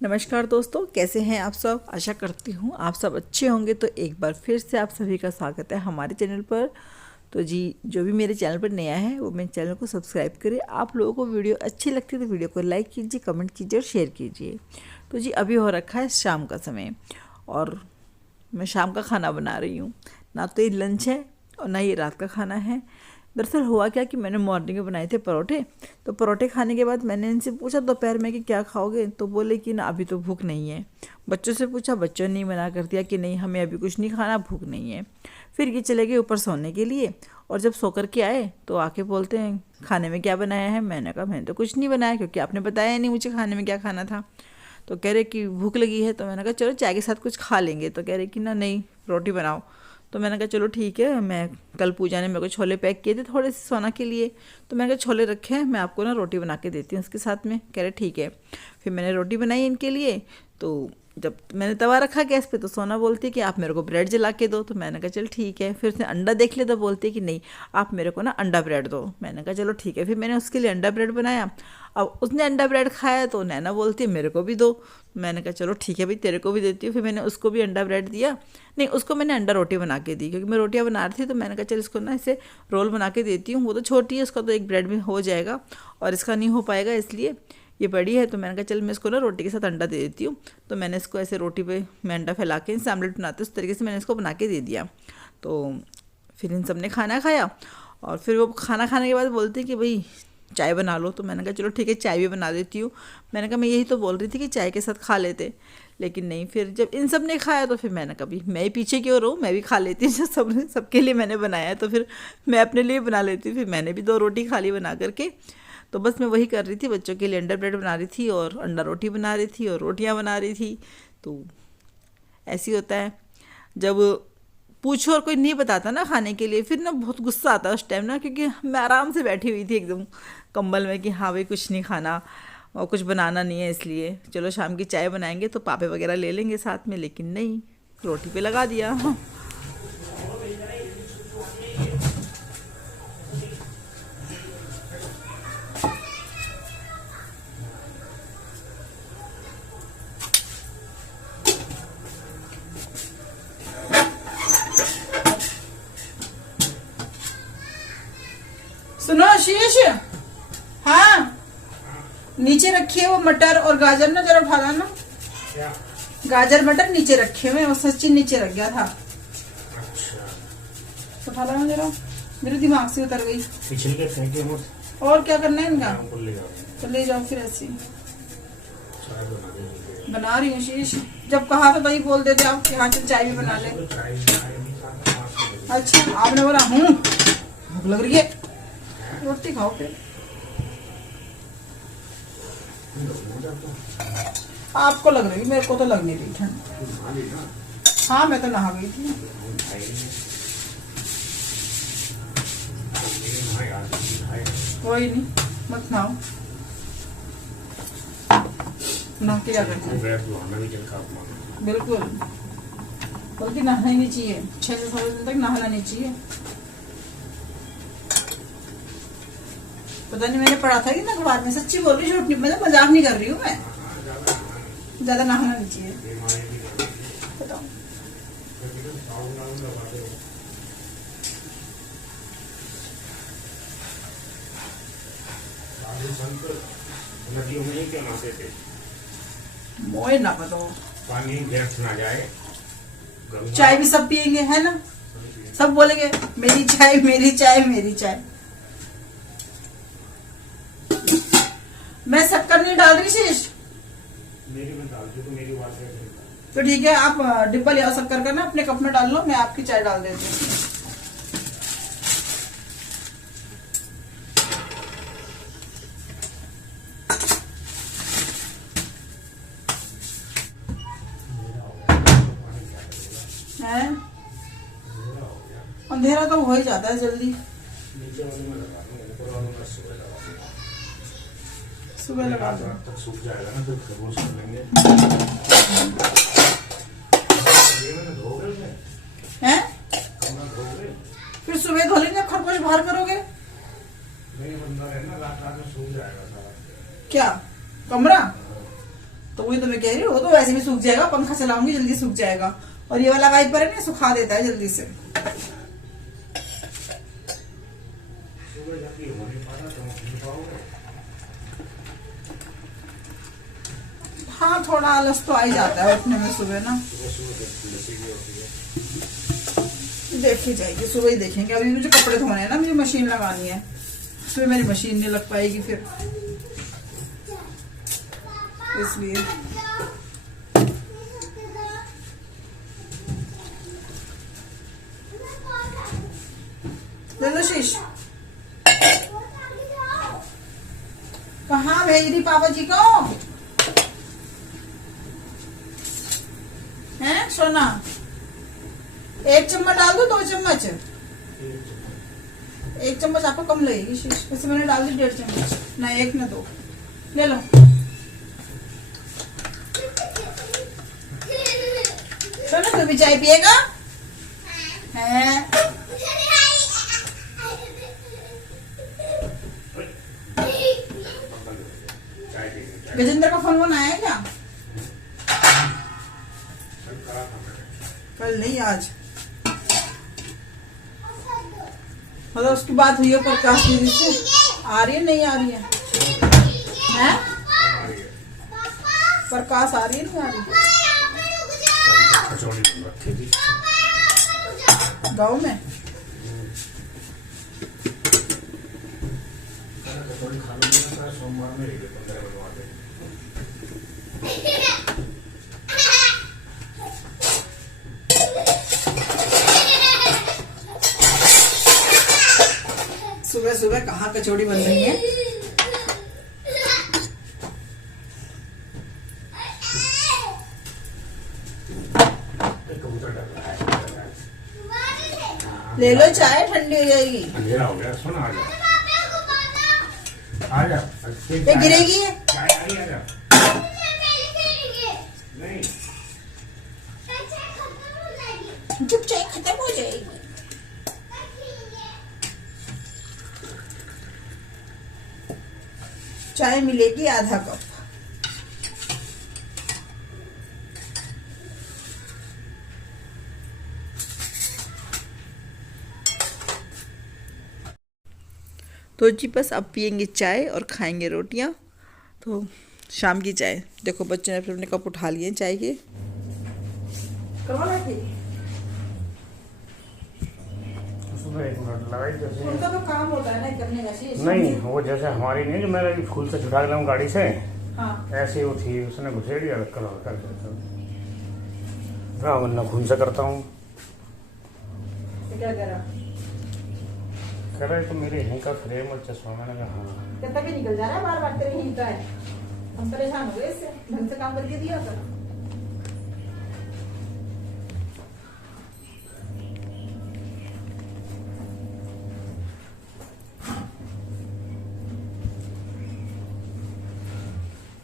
नमस्कार दोस्तों, कैसे हैं आप सब। आशा करती हूँ आप सब अच्छे होंगे। तो एक बार फिर से आप सभी का स्वागत है हमारे चैनल पर। तो जी, जो भी मेरे चैनल पर नया है वो मेरे चैनल को सब्सक्राइब करें। आप लोगों को वीडियो अच्छी लगती है तो वीडियो को लाइक कीजिए, कमेंट कीजिए और शेयर कीजिए। तो जी, अभी हो रखा है शाम का समय और मैं शाम का खाना बना रही हूँ। ना तो ये लंच है और ना ये रात का खाना है। दरअसल हुआ क्या कि मैंने मॉर्निंग में बनाए थे परोठे। तो परोठे खाने के बाद मैंने इनसे पूछा दोपहर में कि क्या खाओगे, तो बोले कि ना अभी तो भूख नहीं है। बच्चों से पूछा, बच्चों ने मना कर दिया कि नहीं हमें अभी कुछ नहीं खाना, भूख नहीं है। फिर ये चले गए ऊपर सोने के लिए। और जब सो कर के आए तो आके बोलते हैं खाने में क्या बनाया है। मैंने कहा मैंने तो कुछ नहीं बनाया, क्योंकि आपने बताया नहीं मुझे खाने में क्या खाना था। तो कह रहे कि भूख लगी है। तो मैंने कहा चलो चाय के साथ कुछ खा लेंगे। तो कह रहे कि ना नहीं, रोटी बनाओ। तो मैंने कहा चलो ठीक है। मैं कल पूजा ने मेरे को छोले पैक किए थे थोड़े से सोना के लिए। तो मैंने कहा छोले रखे हैं, मैं आपको ना रोटी बना के देती हूँ उसके साथ में। कह रहे ठीक है। फिर मैंने रोटी बनाई इनके लिए। तो जब मैंने तवा रखा गैस पे तो सोना बोलती है कि आप मेरे को ब्रेड जला के दो। तो मैंने कहा चल ठीक है। फिर उसने अंडा देख लिया तो बोलती है कि नहीं आप मेरे को ना अंडा ब्रेड दो। मैंने कहा चलो ठीक है। फिर मैंने उसके लिए अंडा ब्रेड बनाया। अब उसने अंडा ब्रेड खाया तो नैना बोलती है मेरे को भी दो। मैंने कहा चलो ठीक है भाई, तेरे को भी देती हूँ। फिर मैंने उसको भी अंडा ब्रेड दिया। नहीं, उसको मैंने अंडा रोटी बना के दी, क्योंकि मैं रोटियां बना रही थी। तो मैंने कहा चल इसको ना इसे रोल बना के देती हूँ। वो तो छोटी है, उसका तो एक ब्रेड में हो जाएगा और इसका नहीं हो पाएगा, इसलिए ये बड़ी है। तो मैंने कहा चल मैं इसको ना रोटी के साथ अंडा दे देती हूँ। तो मैंने इसको ऐसे रोटी पे मैं अंडा फैला के इनसे आमलेट बनाते उस तरीके से मैंने इसको बना के दे दिया। तो फिर इन सब ने खाना खाया और फिर वो खाना खाने के बाद बोलते कि भाई चाय बना लो। तो मैंने कहा चलो ठीक है, चाय भी बना देती हूँ। मैंने कहा मैं यही तो बोल रही थी कि चाय के साथ खा लेते, लेकिन नहीं। फिर जब इन सब ने खाया तो फिर मैंने कभी मैं ही पीछे क्यों रहूँ, मैं भी खा लेती हूँ। जब सबके लिए मैंने बनाया है तो फिर मैं अपने लिए बना लेती हूँ। फिर मैंने भी 2 रोटी खा ली बना करके। तो बस मैं वही कर रही थी, बच्चों के लिए अंडा ब्रेड बना रही थी और अंडा रोटी बना रही थी और रोटियां बना रही थी। तो ऐसे ही होता है जब पूछो और कोई नहीं बताता ना खाने के लिए, फिर ना बहुत गुस्सा आता है उस टाइम ना, क्योंकि मैं आराम से बैठी हुई थी एकदम कंबल में कि हाँ भाई कुछ नहीं खाना और कुछ बनाना नहीं है, इसलिए चलो शाम की चाय बनाएंगे तो पापे वगैरह ले लेंगे साथ में। लेकिन नहीं, रोटी पे लगा दिया। सुनो आशीष, हाँ नीचे रखिए वो मटर और गाजर ना, जरा उठा लाना। क्या? गाजर मटर नीचे रखे हुए, वो सच्ची नीचे रख गया था। अच्छा। उठा लाना जरा, मेरे दिमाग से उतर गई। पिछले के फेंके मत। और क्या करना है इनका, हमको ले जाओ। तो ले जाओ फिर ऐसे ही। चाय बना देंगे। बना रही हूँ शीश, जब कहा था तभी बोल देते आप कि हाँ चल चाय भी बना ले। तो चाय नहीं खाता। अच्छा, आपने बोला हूँ भूख लग रही है, रोटी खाओ फिर। आपको लग रही, मेरे को तो लग नहीं रही ठंड। हाँ मैं तो नहा गई थी। कोई नहीं, मत नहाओ। नहा के क्या करना है? बिल्कुल, बल्कि नहाना ही नहीं चाहिए। 6 से 7 दिन तक नहाना नहीं चाहिए। पता नहीं मैंने पढ़ा था कि ना अखबार में, सच्ची बोल रही, झूठ नहीं, मतलब मजाक नहीं कर रही हूँ मैं। ज्यादा नहाना नहीं चाहिए। बताओ नदियों में ही क्या नहाते थे? मोए ना बताओ। पानी व्यर्थ ना जाए। चाय भी सब पियेंगे है ना, सब बोलेंगे मेरी चाय मेरी चाय मेरी चाय। मैं शक्कर नहीं डाल रही शीश। मेरी में डालती तो मेरी बात है। तो ठीक है, आप डिब्बा ले आओ शक्कर का ना, अपने कप में डाल लो, मैं आपकी चाय डाल देती हूँ। अंधेरा तो हो ही जाता है जल्दी। नीचे वाले में लगा दूंगा, ऊपर वाले में सुबह लगा दूंगा। सुबह लगा दो, रात तक सूख जाएगा ना, फिर खरगोश कर लेंगे। ये मैंने धो गए हैं? कमरा धो गए। फिर सुबह धो लेंगे, खरगोश बाहर करोगे? नहीं बंदा है ना, रात रात में सूख जाएगा सारा। क्या कमरा? तो वही तो मैं कह रही हूँ, वो तो वैसे भी सूख जाएगा, पंखा चलाऊंगी जल्दी सूख जाएगा। और ये वाला वाइपर है ना, सुखा देता है जल्दी से। हाँ थोड़ा आलस तो आ ही जाता है उठने में सुबह ना। देखी जाएगी, सुबह ही देखेंगे। अभी मुझे कपड़े धोने हैं ना, मुझे मशीन लगानी है। सुबह मेरी मशीन नहीं लग पाएगी फिर, इसलिए। ले लो शीश। कहाँ भेज दी पापा जी को? हैं सोना, 1 चम्मच डाल दो, 2 चम्मच? 1 चम्मच आपको कम लगेगी शीश, वैसे मैंने डाल दी 1.5 चम्मच। ना 1 ना 2, ले लो। सोना तू भी चाय पिएगा? हैं? गजेंद्र का फोन आया क्या? कल नहीं, आज। मतलब उसकी बात हुई है प्रकाश दीदी से? आ रही है नहीं आ रही है? हैं? प्रकाश आ रही है नहीं आ रही? गाँव में सोमवार में 15 सुबह सुबह कहाँ कचौड़ी बन रही है? ले लो चाय, ठंडी हो जाएगी। अंधेरा हो गया, सुन आ जा, आ जा। ये गिरेगी है? चाय आ जा। नहीं, जब चाय खत्म हो जाएगी। चाय मिलेगी आधा कप। तो जी बस अब पियेंगे चाय और खाएंगे रोटियां। तो शाम की चाय देखो, बच्चों ने अपने कप उठा लिए चाय के। सुबह 1 मिनट लगाई जैसे। उनका तो काम होता है ना करने का। नहीं, वो जैसे हमारी नहीं, जो मेरा फूल से छुटा लाऊं गाड़ी से, हाँ। ऐसे वो थी, उसने घुसेड़ी अलग कर देता। वरना खून से करता हूँ। तो क्या करा? कह रहे तो मेरे यहीं का फ्रेम और चश्मा। मैंने कहा हाँ। कितना भी निकल जा रहा है, बार बार तेरे यहीं का है। हम परेशान हो गए इससे, ढंग से काम करके दिया कर।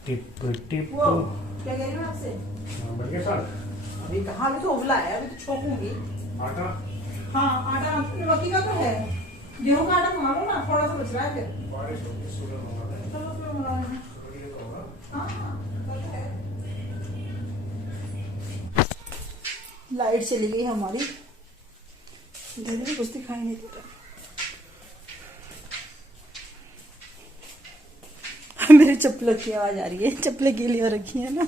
Tip tip. वो क्या कह रही हूँ आपसे? बल्कि सर अभी कहाँ, अभी तो उबला है, अभी तो छोकूंगी। आटा? हाँ आटा मक्की का तो है, गेहूं का आटा मंगा लो ना, थोड़ा सा बच रहा है फिर। बारिश होगी, सुबह मंगा दें। चलो फिर मंगा लेना। ये तो होगा। हाँ तो है। लाइट चली गई हमारी, घर में कुछ दिखाई नहीं दे रहा। मेरी चप्पलों की आवाज आ रही है, चप्पलें गीली हो रखी है ना।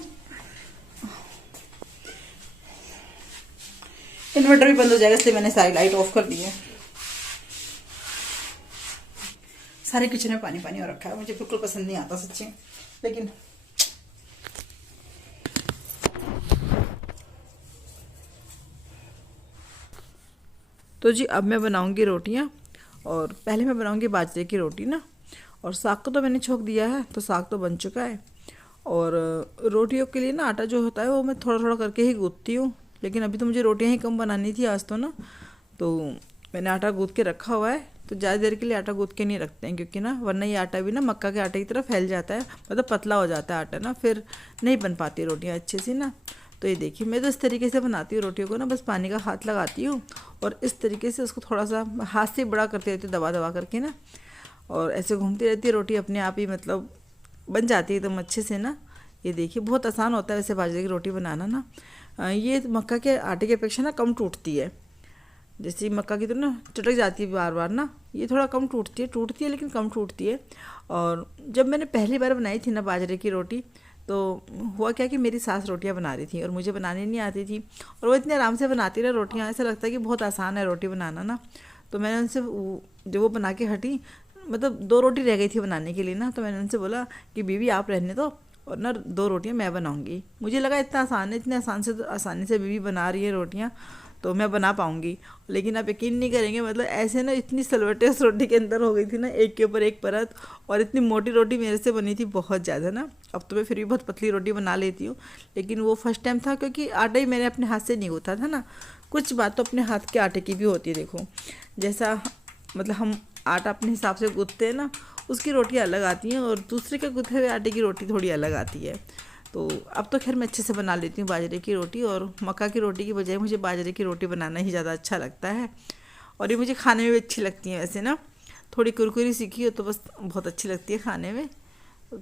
इन्वर्टर भी बंद हो जाएगा, इसलिए मैंने सारी लाइट ऑफ कर दी है। सारे किचन में पानी पानी हो रखा है, मुझे बिल्कुल पसंद नहीं आता सच्ची, लेकिन तो जी अब मैं बनाऊंगी रोटियां। और पहले मैं बनाऊंगी बाजरे की रोटी ना। और साग को तो मैंने छोंक दिया है, तो साग तो बन चुका है। और रोटियों के लिए ना आटा जो होता है वो मैं थोड़ा थोड़ा करके ही गूंथती हूँ। लेकिन अभी तो मुझे रोटियां ही कम बनानी थी आज तो ना, तो मैंने आटा गूंथ के रखा हुआ है। तो ज़्यादा देर के लिए आटा गूंथ के नहीं रखते हैं, क्योंकि ना वरना ये आटा भी ना मक्का के आटे की तरह फैल जाता है, मतलब पतला हो जाता है आटा ना, फिर नहीं बन पाती रोटियाँ अच्छे से ना। तो ये देखिए, मैं तो इस तरीके से बनाती हूँ रोटियों को ना, बस पानी का हाथ लगाती हूँ और इस तरीके से उसको थोड़ा सा हाथ से बड़ा करती रहती हूँ, दबा दबा करके ना। और ऐसे घूमती रहती है रोटी, अपने आप ही मतलब बन जाती है एकदम अच्छे से ना। ये देखिए बहुत आसान होता है वैसे बाजरे की रोटी बनाना ना। ये मक्का के आटे की अपेक्षा ना कम टूटती है। जैसे मक्का की तो ना चटक जाती है बार बार ना, ये थोड़ा कम टूटती है लेकिन कम टूटती है। और जब मैंने पहली बार बनाई थी ना बाजरे की रोटी, तो हुआ क्या कि मेरी सास रोटियां बना रही थी और मुझे बनानी नहीं आती थी, और वो इतने आराम से बनाती रहे रोटियां, ऐसा लगता है कि बहुत आसान है रोटी बनाना ना। तो मैंने उनसे जब वो बना के हटी, मतलब 2 रोटी रह गई थी बनाने के लिए ना, तो मैंने उनसे बोला कि बीवी आप रहने दो और ना 2 रोटियां मैं बनाऊंगी। मुझे लगा इतना आसान है, इतने आसानी से बीवी बना रही है रोटियां तो मैं बना पाऊंगी। लेकिन आप यकीन नहीं करेंगे, मतलब ऐसे ना इतनी सलवटें उस रोटी के अंदर हो गई थी ना, एक के ऊपर एक परत, और इतनी मोटी रोटी मेरे से बनी थी बहुत ज़्यादा ना। अब तो मैं फिर भी बहुत पतली रोटी बना लेती हूँ, लेकिन वो फर्स्ट टाइम था क्योंकि आटा ही मैंने अपने हाथ से नहीं गूथा था ना। कुछ बात तो अपने हाथ के आटे की भी होती है। देखो जैसा मतलब हम आटा अपने हिसाब से गूँथते हैं ना, उसकी रोटियाँ अलग आती हैं और दूसरे के गूँथे हुए आटे की रोटी थोड़ी अलग आती है। तो अब तो खैर मैं अच्छे से बना लेती हूँ बाजरे की रोटी, और मक्का की रोटी की बजाय मुझे बाजरे की रोटी बनाना ही ज़्यादा अच्छा लगता है। और ये मुझे खाने में भी अच्छी लगती है वैसे ना, थोड़ी कुरकुरी सीखी हो तो बस बहुत अच्छी लगती है खाने में।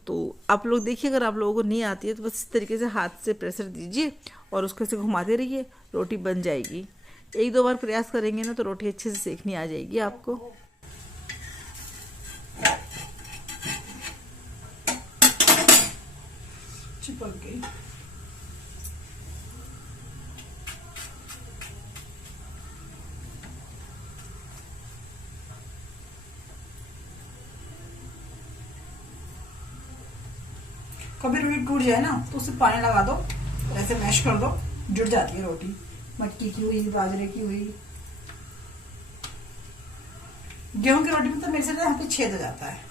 तो आप लोग देखिए, अगर आप लोगों को नहीं आती है तो बस इस तरीके से हाथ से प्रेशर दीजिए और उसको ऐसे घुमाते रहिए, रोटी बन जाएगी। 1-2 बार प्रयास करेंगे ना तो रोटी अच्छे से सेकनी आ जाएगी आपको। चिपक गई। कभी रोटी टूट जाए ना तो उससे पानी लगा दो और ऐसे मैश कर दो, जुड़ जाती है रोटी। मक्की की हुई, बाजरे की हुई, गेहूं की रोटी में तो मेरे से यहाँ पे छेद हो जाता है।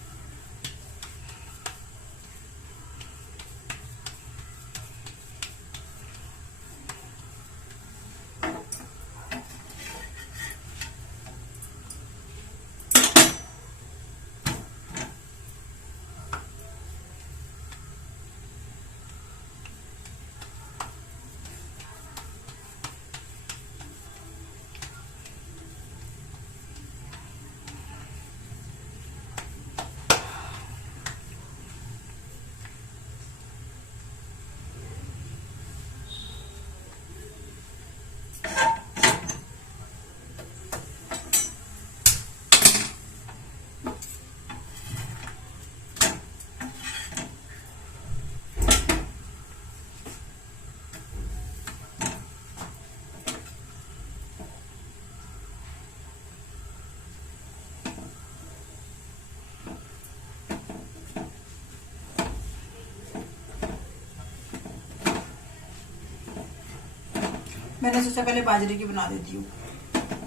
मैंने सोचा पहले बाजरे की बना देती हूँ,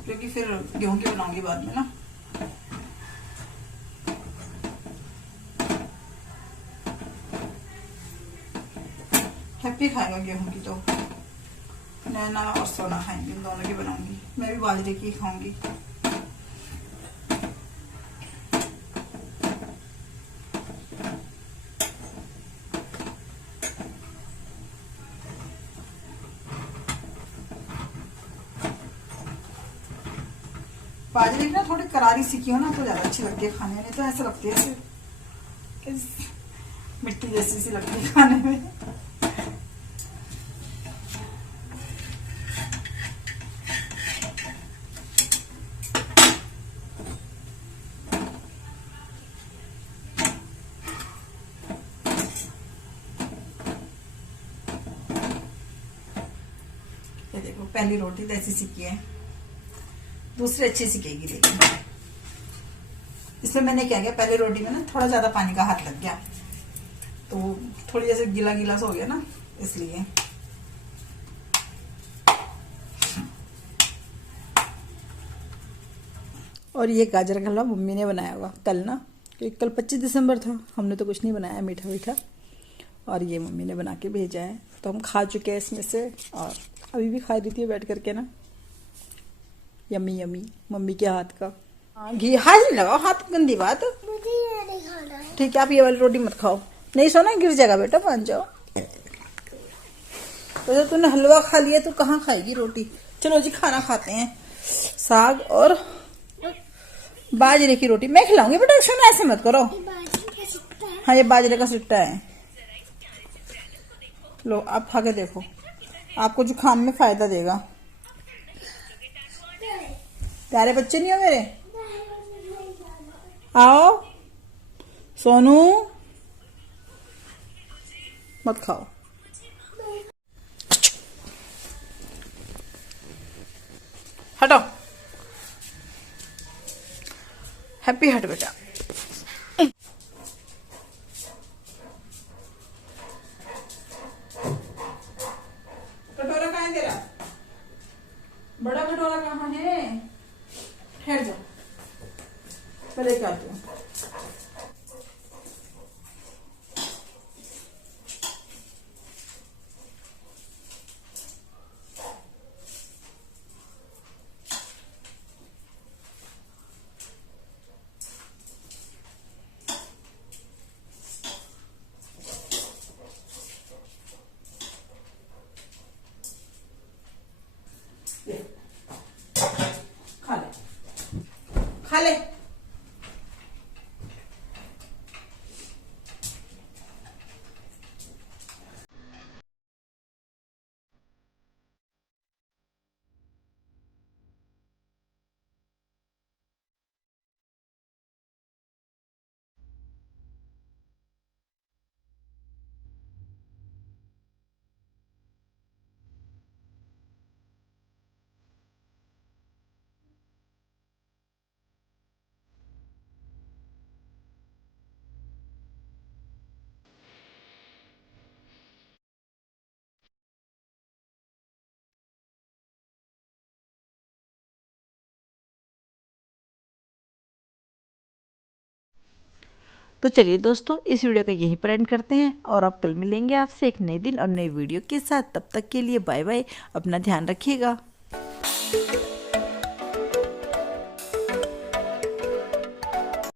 क्योंकि फिर गेहूं की बनाऊंगी बाद में ना। हैप्पी खाएगा गेहूं की, तो नैना और सोना खाएंगे, इन दोनों की बनाऊंगी। मैं भी बाजरे की खाऊंगी। बाजरे की ना थोड़ी करारी सीखी हो ना तो ज्यादा अच्छी लगती है खाने में, तो ऐसा लगती है ऐसे मिट्टी जैसी सी लगती है खाने में। ये देखो पहली रोटी तो ऐसी सीखी है, दूसरी अच्छी सीखेगी। देखिए इसमें मैंने क्या किया, पहले रोटी में ना थोड़ा ज्यादा पानी का हाथ लग गया, तो थोड़ी जैसे गीला गीला सा हो गया ना, इसलिए। और ये गाजर का हलवा मम्मी ने बनाया होगा कल ना, क्योंकि कल 25 दिसंबर था, हमने तो कुछ नहीं बनाया मीठा मीठा, और ये मम्मी ने बना के भेजा है। तो हम खा चुके हैं इसमें से, और अभी भी खा रही थी बैठ करके ना। यम्मी यम्मी मम्मी के हाथ का। घी हाथ नहीं लगाओ, हाथ गंदी बात। ठीक है, आप ये वाली रोटी मत खाओ, नहीं सोना गिर जाएगा बेटा, मान जाओ। तो जब तूने हलवा खा लिया तो कहाँ खाएगी रोटी। चलो जी खाना खाते हैं, साग और बाजरे की रोटी मैं खिलाऊंगी बेटा, सोना ऐसे मत करो। हाँ ये बाजरे का सिट्टा है। लो आप खा के देखो, आपको जुकाम में फायदा देगा। प्यारे बच्चे नहीं हो मेरे, आओ सोनू, मत खाओ। हटो, हैप्पी हट बेटा। कटोरा कहाँ है तेरा? बड़ा कटोरा कहाँ है? ठहर जाओ, मैं लेके आती हूँ। खा ले, खा ले। तो चलिए दोस्तों, इस वीडियो का यहीं पर एंड करते हैं और अब कल मिलेंगे आपसे एक नए दिन और नई वीडियो के साथ। तब तक के लिए बाय बाय, अपना ध्यान रखिएगा।